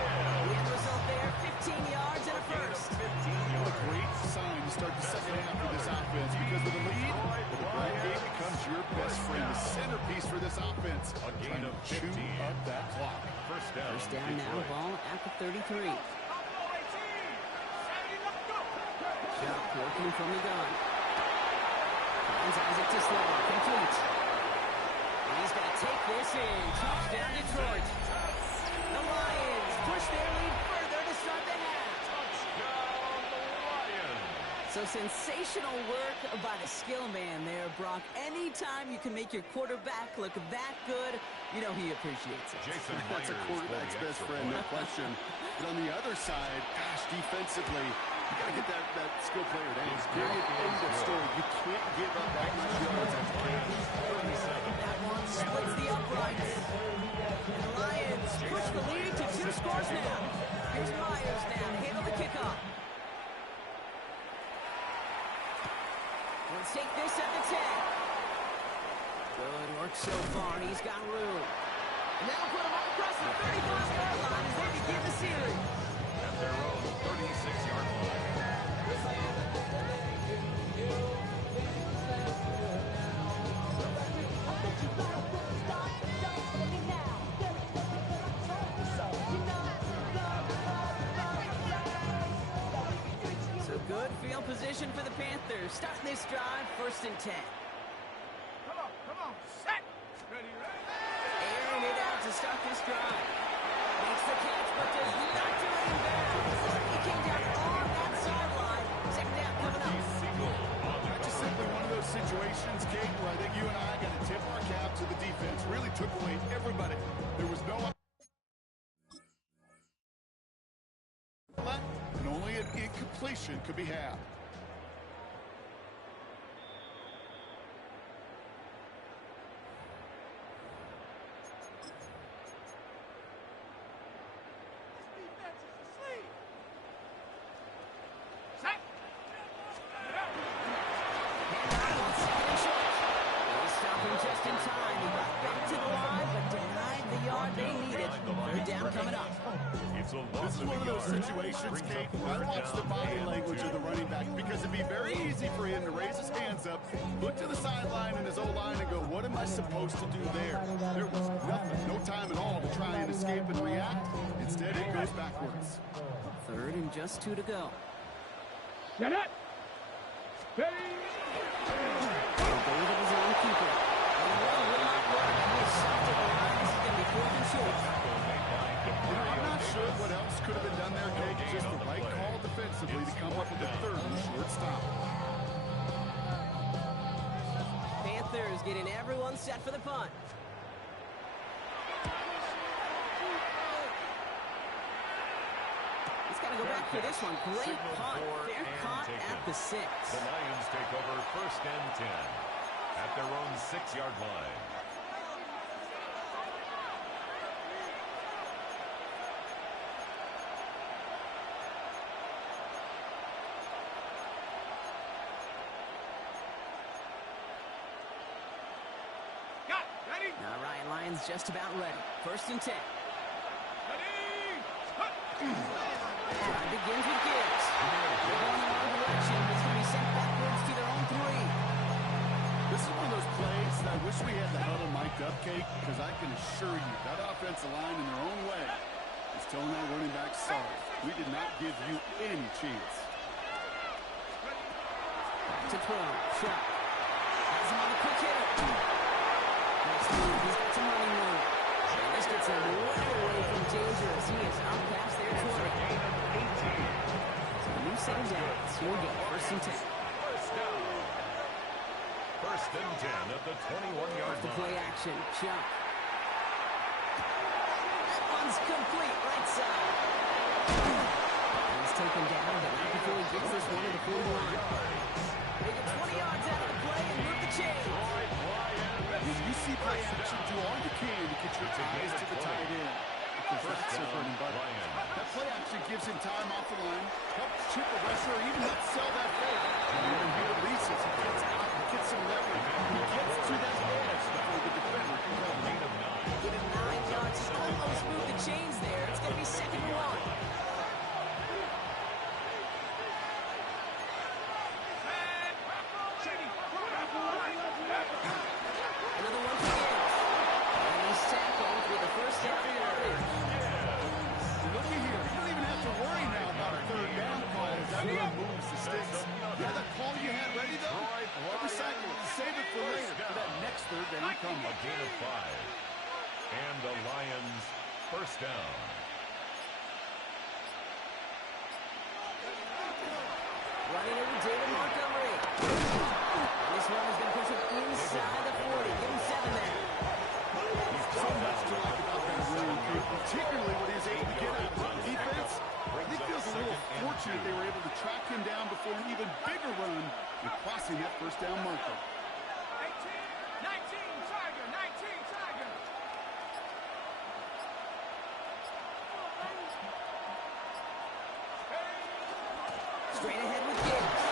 end result there, 15 yards and a first. What a great sign to start the second half for this offense, because with the lead, the ground game becomes your best friend, the centerpiece for this offense. A gain Trying of to chew 15. up that clock. First down. First down now, Detroit. ball at the 33. Buffalo 18. 70, let's go. Shot working from the gun. Finds Isaac to slow, complete. And he's going to take this in. Touchdown Detroit. The Lions push their lead further to start the half. Touchdown, the Lions. So sensational work by the skill man there, Brock. Anytime you can make your quarterback look that good, you know he appreciates it. Jason That's a Myers quarterback's for the best extra friend, no point. question. But on the other side, gosh, defensively, you got to get that skill player down. Period. End of story. You can't give up that much yards. That one splits the uprights. And the Lions work so far. He's got room. And that'll put him all across the 35-yard line as they begin the series. At their own 36-yard line. So good field position for the Panthers. Starting this drive, 1st and 10. Come on, set. Ready, ready. Airing it out to start this drive. Makes the catch, but does not do it in bounds. He came down on that sideline. Second down coming up. That's just simply one of those situations, Kate, where I think you and I got to tip our cap to the defense. Really took away everybody. There was no... and only an incompletion could be had. Defense is asleep. Set. He's stopping just in time. He got back to the line, but denied the yard they needed. Third down coming up. It's a This is one of those situations, Kate, where I watch the body language of the running back because it'd be very easy for him to raise his hands up, look to the sideline and his O-line and go, what am I supposed to do there? There was nothing, no time at all to try and escape and react. Instead, it goes backwards. 3rd and just 2 to go. Get it. Ready. David is on keeper. And the run will not work. He is stopped at the line. This is going to be 4th and short. I'm not sure what else could have been done there, Kate. Just the right call defensively to come up with a 3rd and short stop. Panthers getting everyone set for the punt. He's got to go back for this one. Great punt. Fair caught at the 6. The Lions take over 1st and 10 at their own 6-yard line. Got it. Ready. All right, Lions just about ready. 1st and 10. Ready. Hut. Drive begins with Gibbs. They're going in the wrong direction. He's going to be sent backwards to their own 3. This is one of those plays that I wish we had the huddle mic'd up, Kate, because I can assure you that offensive line in their own way is telling that running back, sorry, we did not give you any chance. Back to throw. Shot. Has him on the quick hitter. Next move, he's got some running room. And this gets him way away from danger as he is out past their 20. So a new set of downs. Here we go. 1st and 10. First and 10 at the 21-yard The play line. action. Chuck. That one's complete. Right side. He's taken down, but not before he gets this one to the 41. They get 20 yards out of the play and move the chains. When you see play action, do all you can to get your eyes to the tight end. Because that's their bread and butter. That play action gives him time off the line, helps chip a rusher, or even helps sell that fake. And then he releases, he gets out, he gets some leverage, he gets to that edge before the defender can cover him. Get him 9 yards. He almost moved the chains there. It's going to be 2nd and 1. Another one for Gibbs. And he's tackled with a 1st down yardage. Looky here, you don't even have to worry now about a 3rd down call as that run moves the sticks. Yeah, that call you had ready, though, recycle it, save it for later, for that next 3rd down coming. A gain of 5. And the Lions 1st down. Running it with David Montgomery. And this one is going to push him inside the 40. Give him 7 there. So much to like about that run, particularly when he's able to get out of the defense. I think feels a little fortunate they were able to track him down before an even bigger run and crossing that 1st down marker. 18, 19, Tiger, 19, Tiger. Straight ahead with Gibbs.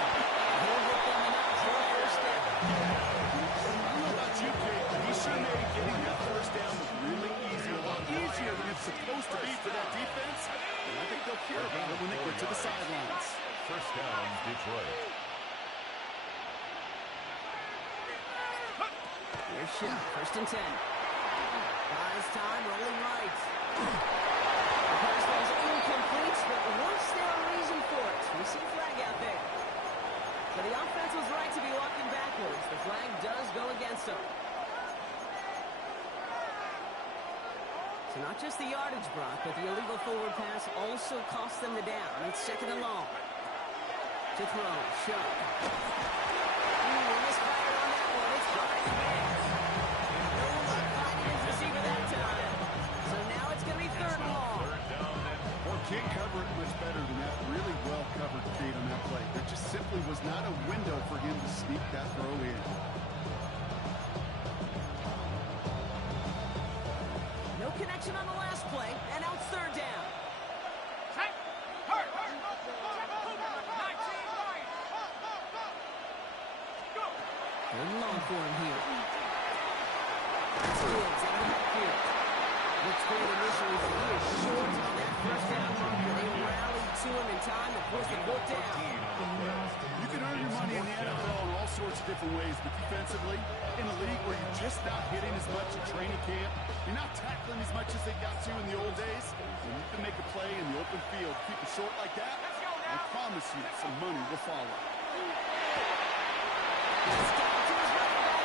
He'll hit them enough for a 1st down. I don't know about you, Kate, but he sure made First and 10. Buys time, rolling right. The pass was incomplete, but was there a reason for it? We see a flag out there. So the offense was right to be walking backwards. The flag does go against them. So not just the yardage, Brock, but the illegal forward pass also cost them the down. It's second and long. To throw, Sharp. Misfired on that one. It's behind the fans. No luck finding his receiver that time. So now it's going to be third and long. Well, can't cover it much better than that. Really well covered Kate on that play. There just simply was not a window for him to sneak that throw in. No connection on the last play, and now it's third down. Tight. Hurt. 19 Lions. Go. Third and long for him here. It's Gibbs out of the backfield. Looks great initially, but he is short on that first down marker. They rallied to him in time to force the fourth down. You can earn your money in the NFL in all sorts of different ways, but defensively, in a league where you're just not hitting as much at training camp, you're not tackling as much as they got to in the old days, and you can make a play in the open field. Keep it short like that, I promise you some money will follow. He's got it to his running back.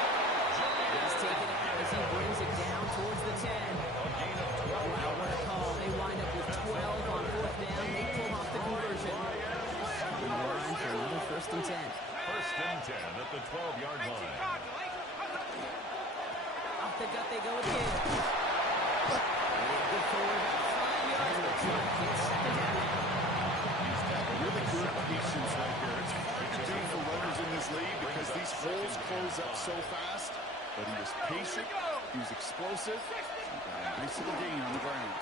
He's taken out as he brings it down towards the 10. Wow, what a call. They wind up with 12 on fourth down. They pull off the conversion. On the line for another first and 10. First and 10 at the 12-yard line. Off the gut they go again. Good forward, about 5 yards. Looks like it's second down now. He's got really good patience right there. It's hard to do for runners in this league because these holes close up so fast. But he was patient, he was explosive, and got a nice little gain on the ground.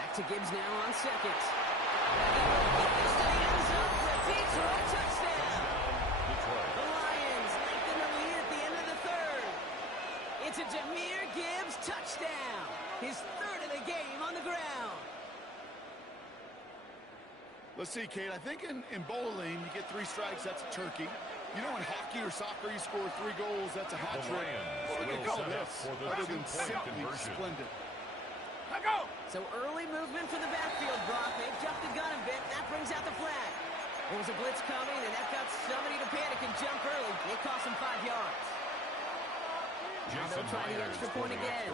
Back to Gibbs now on second. Gets to the end zone for a Detroit touchdown. The Lions lengthen the lead at the end of the third. It's a Jahmyr Gibbs touchdown. His third of the game on the ground. Let's see, Kate. I think in bowling, you get 3 strikes, that's a turkey. You know, in hockey or soccer, you score 3 goals, that's a hat The trick. Lions What would you will call set up this? for the Other than two-point simply conversion. splendid. Go. So early movement for the backfield, Brock. They've jumped the gun a bit. That brings out the flag. There was a blitz coming, and that got somebody to panic and jump early. It cost them 5 yards. Now they'll try the extra point again.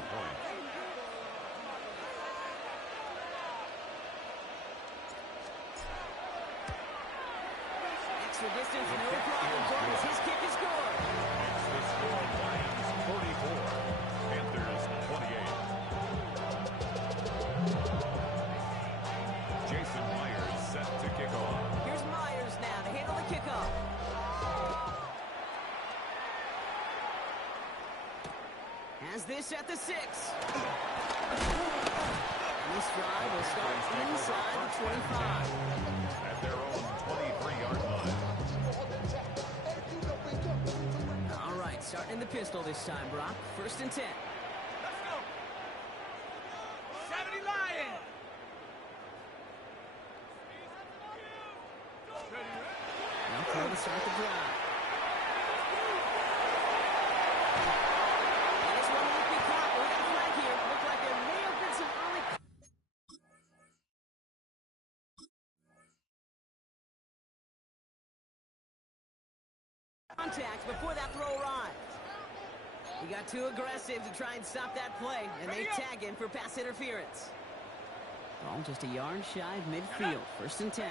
Extra distance, no problem. Gordon's his kick is good. It's the score, Lions 44, Panthers 28. Jason Myers set to kick off. Here's Myers now to handle the kickoff. Has this at the 6. And this drive will start inside the 25. At their own 23-yard line. All right, starting in the pistol this time, Brock. First and 10. Let's go. 70 Lions. Now throw to start the drive. And this one won't be caught. We got a flag here. Looked like there may have been some early contact before that throw arrived. He got too aggressive to try and stop that play, and they tag him for pass interference. Ball just a yard shy of midfield. First and 10.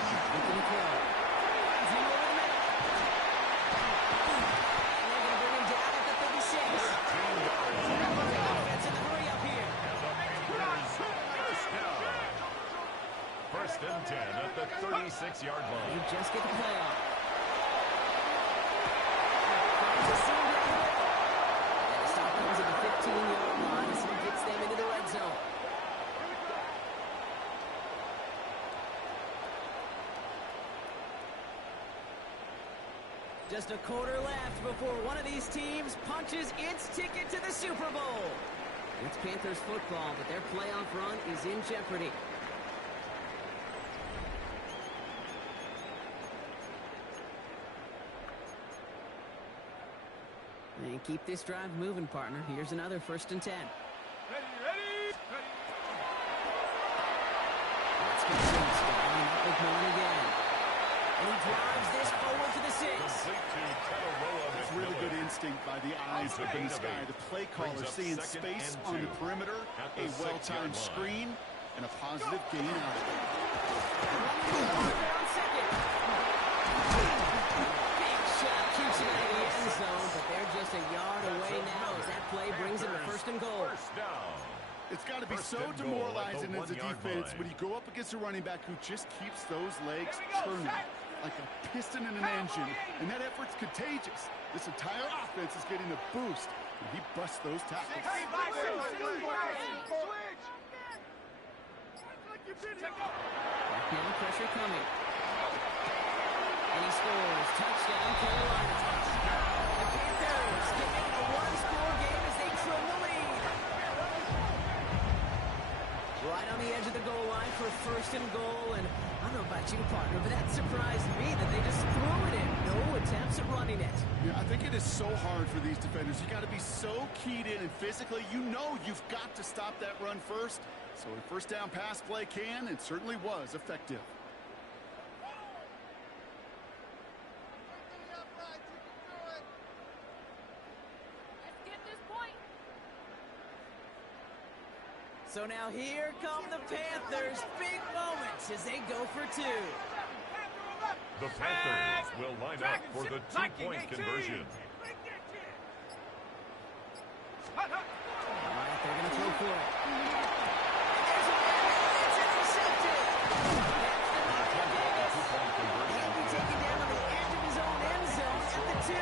Looking to throw. Runs him over the middle. And they're going to bring him down at the 36. Offense in the hurry up here. First and 10 at the 36-yard They line. just get the play off. Just seemed right away. And the stop comes at the 15-yard line as he gets them into the red zone. Just a quarter left before one of these teams punches its ticket to the Super Bowl. It's Panthers football, but their playoff run is in jeopardy. And We'll keep this drive moving, partner. Here's another 1st and 10. Ready, ready, ready. Let's get things going up McMillan again. And he drives this forward to the 6. Complete to Tagovailoa It's really McMillan. good instinct by the eyes up in the sky. The play caller seeing space on the perimeter, a well-timed screen, and a positive gain out of it. On second. Big shot keeps it out of the end zone, but they're just a yard away now as that play brings them to 1st and goal. First down. It's got to be First so and goal at the demoralizing as a 1-yard defense line. when you go up against a running back who just keeps those legs Here we go, turning set. like a piston in an engine, and that effort's contagious. This entire offense is getting a boost, and he busts those tackles. Now pressure coming. And he scores. Touchdown, Carolina. The Panthers can make it a one-score game as they trim the lead. Right on the edge of the goal line for 1st and goal. And I don't know about you, partner, but that surprised me that they just threw it in. No attempts at running it. Yeah, I think it is so hard for these defenders. You got to be so keyed in, and physically, you know you've got to stop that run first. So a 1st down pass play can and certainly was effective. Let's get this point. So now here come the Panthers. Big moments as they go for 2. The Panthers will line up for the 2-point conversion. All right, they're going to throw for it. There's a man, it's intercepted. That's the Michael Davis. He'll be taken down on the edge of his own end zone at the 2.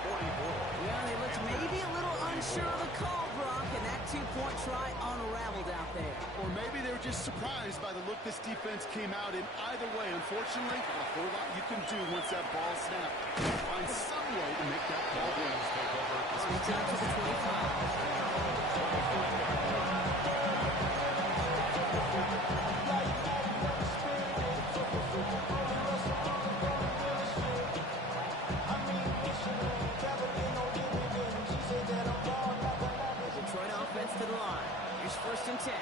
Well, they looked maybe a little unsure of the call, Brock, and that 2-point try unraveled out there. Or maybe they were just surprised by the look this defense came out in. Either way, unfortunately, not a whole lot you can do once that ball snapped. Find some way to make that ball win. Speaks out to the 25. Detroit offense to the line. Here's 1st and 10.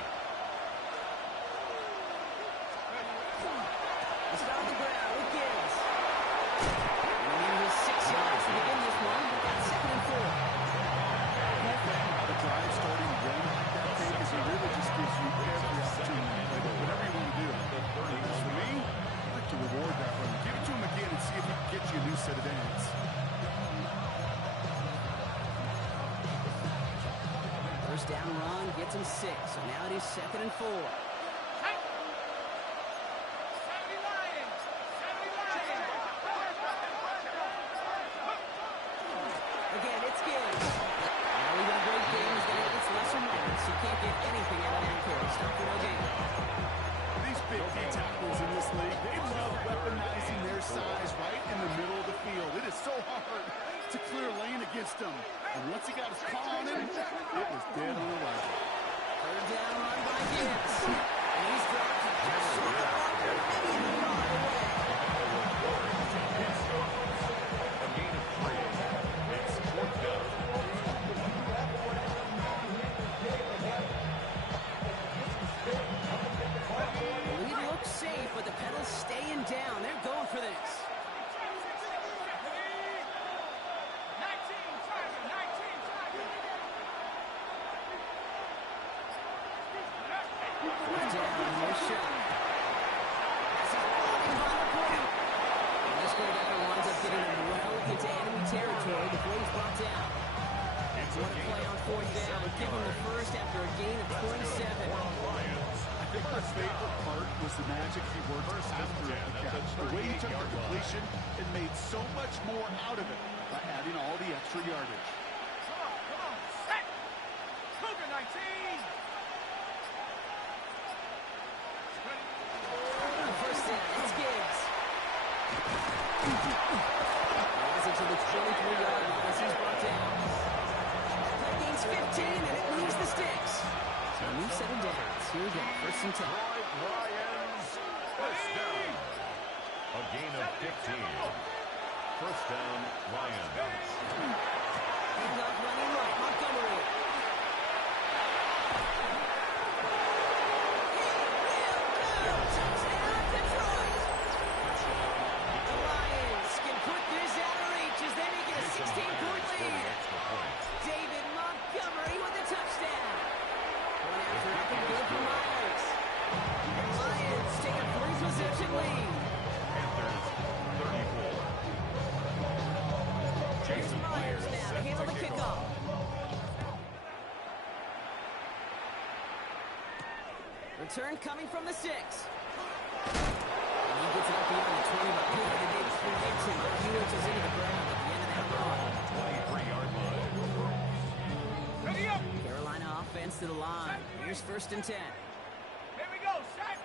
He's on the ground with Gibbs. And he was 6 yards to begin this one. We've got 2nd and 4. The drive starting run like that thing is it really just gives you every opportunity to play whatever you want to do. As for me, I like to reward that run. Give it to him again and see if he can get you a new set of downs. First down run gets him 6. So now it is 2nd and 4. Again, it's Gibbs. Now we got a great game as they have its lesser moments. You can't get anything out of that carry. Stop for no gain. These big D tackles in this league, they love weaponizing their size right in the middle of the field. It is so hard to clear lane against them. And once he got his paw on him, it was dead on arrival. 3rd down run by Gibbs. And he's dropped just short of under, maybe a yard away. A gain of 3. It's 4th down. The lead looks safe, but the pedal's staying down. They're going for this. 19 Tiger. Fourth down, no shot. This is blocking by the point. And this quarterback winds up getting him well into enemy territory before he's brought down. What a play on 4th down. Give him the first after a gain of 27. I think my favorite part was the magic he worked after the catch. The way he took the completion and made so much more out of it by adding all the extra yardage. Come on, set. Cougar 19. First down, it's Gibbs. Rising to the 23-yard line as he's brought down. That play gains 15, and it moves the sticks. So a new set of downs. Here we go, 1st and 10. Lions. First down. A gain of 15. First down, Lions. Handoff running right. Montgomery. Touchdown, Detroit! The Lions can put this out of reach as they make it a 16-point lead. David Montgomery with a touchdown. One after up and good for Myers. The Lions take a 3-possession lead. Panthers 34. Here's Jason Myers now to handle the kickoff. Return coming from the 6. And he gets it up beyond the 20, but boy, did they prevent him. He reaches into the ground at the end of that run. 23-yard line. Ready up. Carolina offense to the line. Here's 1st and 10. Here we go. Set.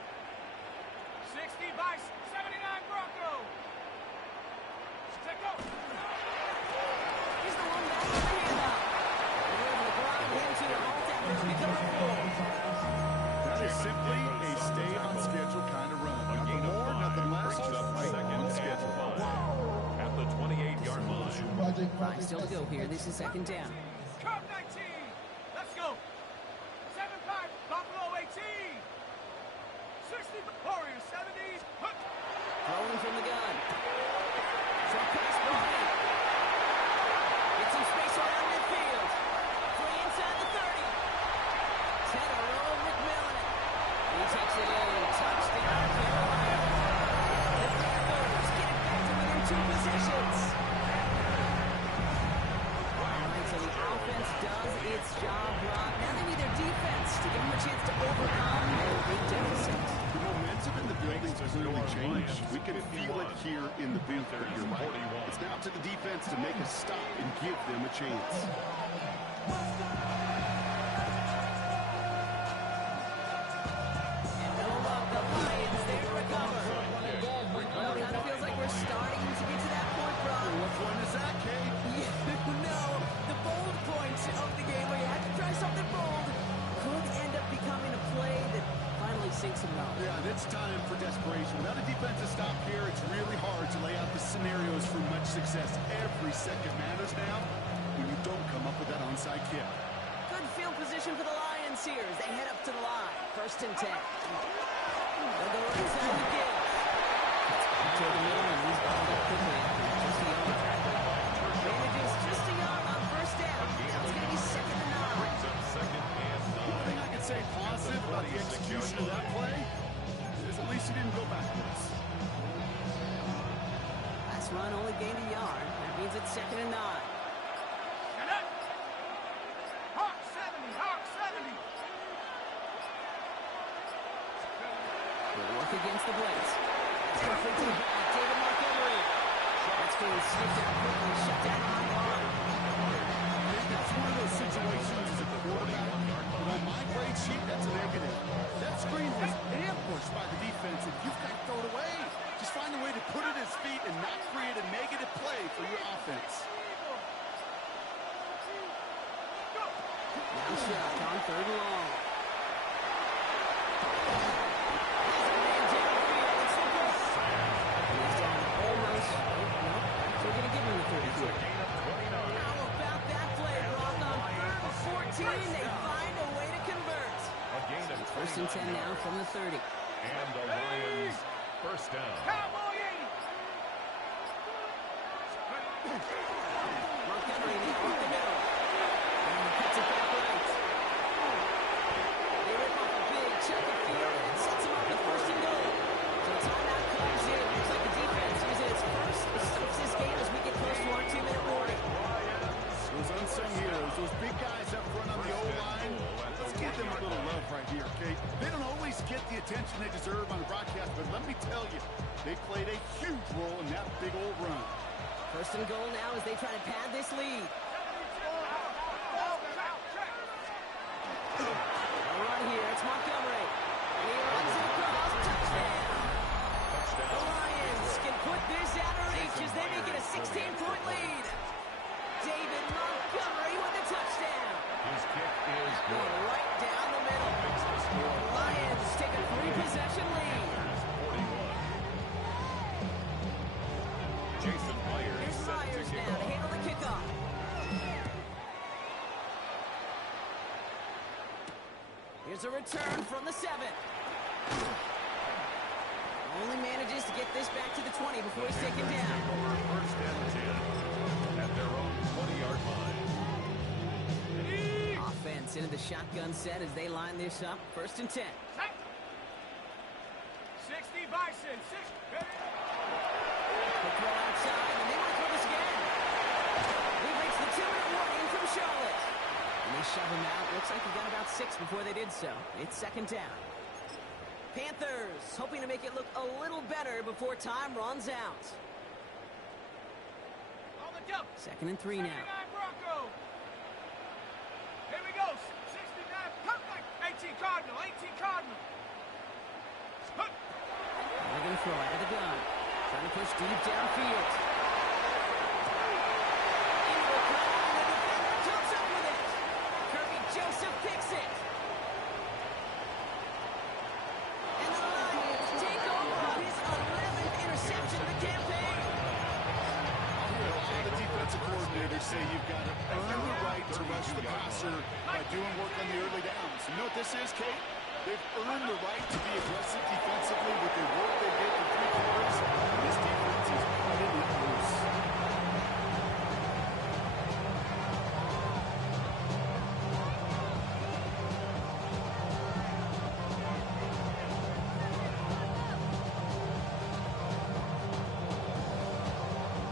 60 by 79 Broncos. Set go. He's the one back on the handoff. They're able to grind him to the halt after a recovery pull. That is simply a stay-on-schedule kind of run. A gain Nothing of more, 5 nothing less, brings just up right second on and schedule. 5 at the 28-yard line. 5 still to go here. This is 2nd down. Curve 19. Let's go. 7-5. Buffalo 18. 60. Warriors 70. Hook. Throwing from the gun. Short pass Bryant. Gets some space around midfield. Free inside the 30. Tedaro McMillan. He takes it in. Touchdown, Carolina. The Panthers get it back to within 2 possessions. All right, so the offense does its job, Rob. Now they need their defense to give them a chance to overcome their big deficit. The momentum in the building's clearly changed. We can feel it here in the booth. But you're right. It's now to the defense to make a stop and give them a chance. And no love, the Lions, they recover. Well, it kind of feels like we're starting to get to that point, Rob. What point is that, Kate? No, the bold point of the game where you have to try something bold could end up becoming a play that finally sinks him out. Yeah, and it's time for desperation. Without a defensive stop here, it's really hard to lay out the scenarios for much success. Every second matters now when you don't come up with that onside kick. Good field position for the Lions here as they head up to the line. 1st and 10. They'll go right side of the give. It's back to the middle, and he's balled up quickly after just a yard. Manages just a yard on 1st down. Now it's going to be 2nd and 9. Brings up second and One thing 9. I can say positive about the execution of that play is at least he didn't go backwards. Last run only gained a yard. That means it's 2nd and 9. And up. Hawk 70. Hawk 70. They'll work against the blitz. It's complete to the back. David Montgomery. That's being sniffed out quickly. Shut down high arm. I think that's one of those situations as a quarterback. But on my grade sheet, that's a negative. That screen was ambushed by the defense, and you've got to throw it away. Just find a way to put it at his feet and not create a negative play for your offense. Now shot on 3rd and long. He's down almost. Nope. So we're going to give him the 32. How about that play, Brock? On 3rd and 14, they find a way to convert. A gain of 1st and 10 now from the 30. And the Lions 1st down. Cowboy 80. Montgomery now up the middle. And he cuts it back right. They rip off a big chunk of field and it sets him up with 1st and goal. So the timeout comes in. Looks like the defense uses its first to stops this game as we get close to our 2-minute warning. Those unsung heroes, those big guys up front on the O-line, let's give them a little love right here, okay? They don't always get the attention they deserve on the broadcast, but let me tell you, they played a huge role in that big old run. 1st and goal now as they try to pad this lead. A run here, it's Montgomery. And he runs it across, touchdown! The Lions can put this out of reach as they make it a 16-point lead. David Montgomery with a touchdown. His kick is Going good. right down the middle. Makes the score Lions take a 3-possession lead. Panthers 41. Jason Myers Here's set to Myers kick now to off. handle the kickoff. Here's a return from the 7. Only manages to get this back to the 20 before he's taken down. Over first and 10 at their own 20-yard line. Offense into the shotgun set as they line this up. First and 10. Tight. 60 Bison. 6. Quick throw outside, and they might throw this again. He breaks the 2-minute warning from Charlotte. And they shove him out. Looks like he got about 6 before they did so. It's second down. Panthers hoping to make it look a little better before time runs out. On the jump. Second and 3 now. 79 Bronco. Here we go. 69. Come back. 18 Cardinal. 18 Cardinal. Hook. They're going to throw out of the gun. Trying to push deep downfield. Into a crowd, and the defender jumps up with it. Kirby Joseph picks it. And the Lions take over on his 11th interception of the campaign. The defensive coordinators say you've got to earn the right to rush the passer by doing work on the early downs. You know what this is, Kate? They've earned the right to be aggressive defensively with the work they did for 3 quarters. This defense is cutting it loose.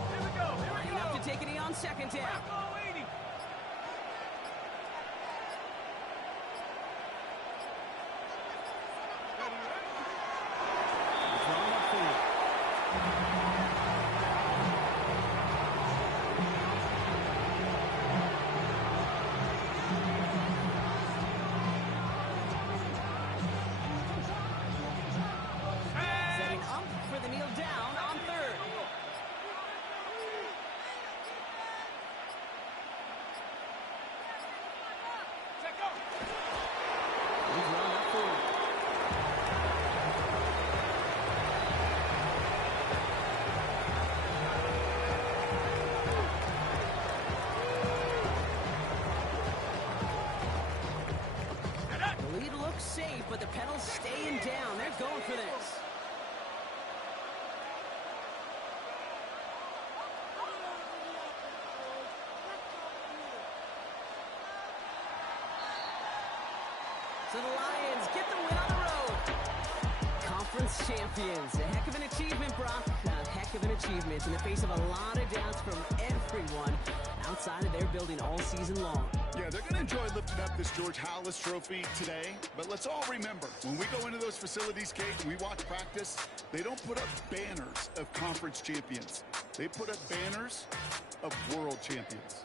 Here we go. Here we Lining up go. to take it on second down. Bronco 80. Drawn up for it. Setting up for the kneel down on third. Check go. He's run up for it. The lead looks safe, but the pedal's staying down. They're going for this. So the Lions get the win on the road. Conference champions. A heck of an achievement, Brock. A heck of an achievement in the face of a lot of doubts from everyone outside of their building all season long. Yeah, they're going to enjoy lifting up this George Halas trophy today. But let's all remember, when we go into those facilities, Kate, and we watch practice, they don't put up banners of conference champions. They put up banners of world champions.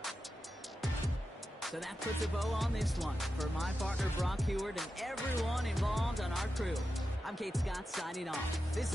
So that puts a bow on this one. For my partner, Brock Heward, and everyone involved on our crew, I'm Kate Scott signing off. This has been